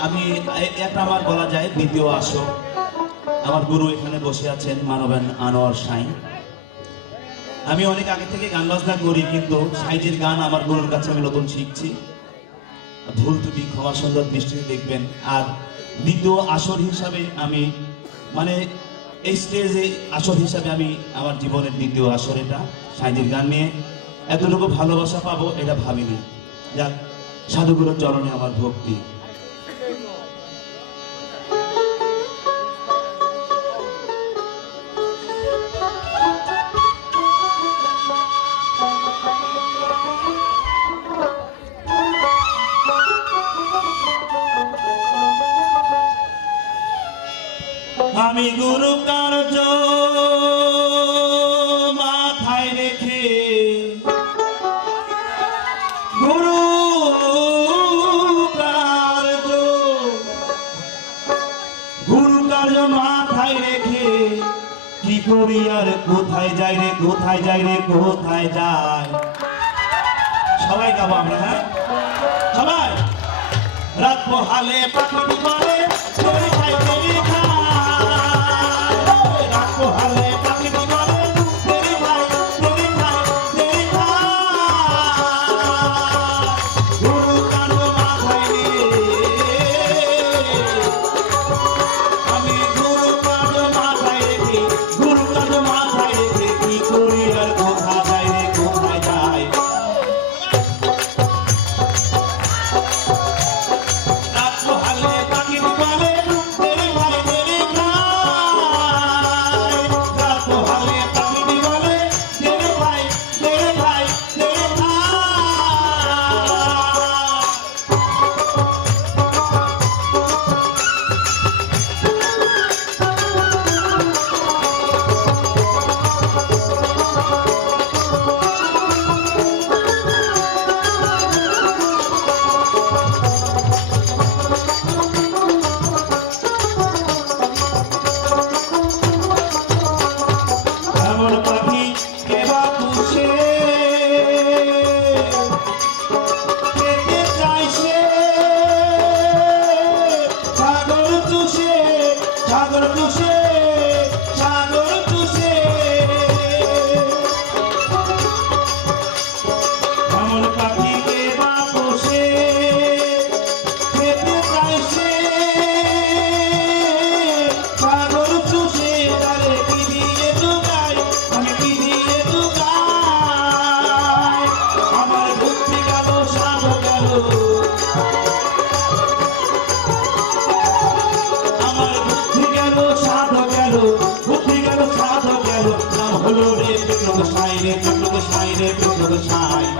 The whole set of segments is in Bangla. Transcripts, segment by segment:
আমি, এ- এটা আমার বলা যায় দ্বিতীয় আসর। আমার গুরু এখানে বসে আছেন মানবেন আনোয়ার সাই আমি অনেক আগে থেকে গান বাজনা করি, কিন্তু সাইজের গান আমার গুরুর কাছে আমি নতুন শিখছি। ভুল ত্রুটি, ক্ষমা সুন্দর দৃষ্টিতে দেখবেন। আর দ্বিতীয় আসর হিসাবে আমি মানে এই স্টেজে আসর হিসাবে আমি আমার জীবনের দ্বিতীয় আসর এটা, সাইজের গান নিয়ে। এতটুকু ভালোবাসা পাবো এটা ভাবিনি। যাক সাধুগুরুর চরণে আমার ভক্তি। আমি গুরু করি আর কোথায় যাই রে, কোথায় যাই রে, কোথায় যাই সবাই গাবো আমরা হ্যাঁ? সবাই? রাত হালে পাখি করে হলো রে বিক্রম সাই রে বিক্রম সাই রে বিক্রম সাই।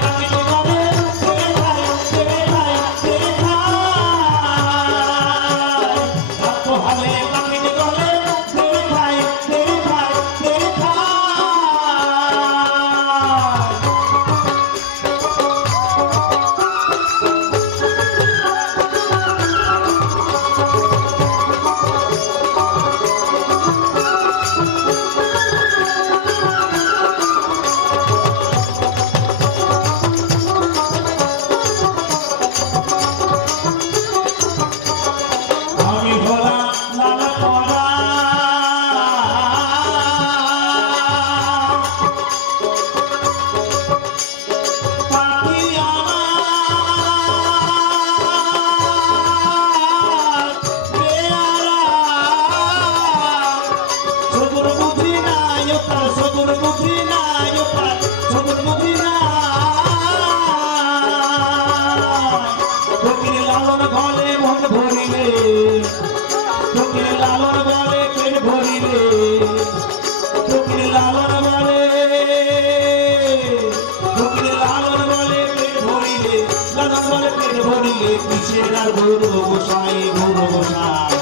ভরিলে কিসের আর গুরু গোসাই গুরু গোসাই।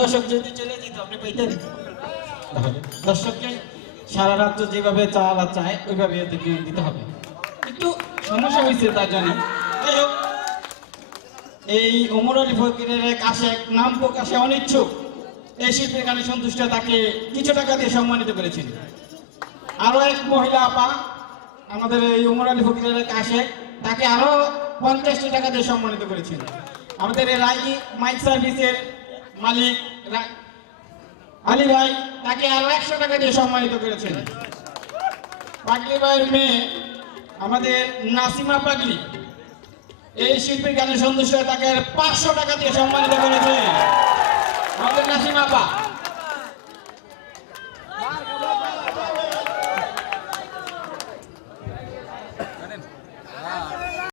দর্শক যদি চলে যেত আপনি পাইতেন দর্শককে সারা রাত্র যেভাবে চাওয়া চায় ওইভাবে দিতে হবে। একটু সমস্যা হয়েছে যাই হোক, এই ওমর আলী ফকিরের এক নাম প্রকাশে অনিচ্ছুক। এই শিল্পীর গানে সন্তুষ্ট তাকে কিছু টাকা দিয়ে সম্মানিত করেছেন। আরও এক মহিলা আপা আমাদের এই উমর আলী ফকিরের এক তাকে আরও পঞ্চাশটি টাকা দিয়ে সম্মানিত করেছেন। আমাদের এই রাই মাইক সার্ভিসের মালিক আলী ভাই, তাকে আর একশো টাকা দিয়ে সম্মানিত করেছেন। পাগলি ভাইয়ের মেয়ে, আমাদের নাসিমা পাগলি, এই শিল্পীর গানের সন্তুষ্ট তাকে পাঁচশো টাকা দিয়ে সম্মানিত করেছে। আমাদের নাসিমা আপা।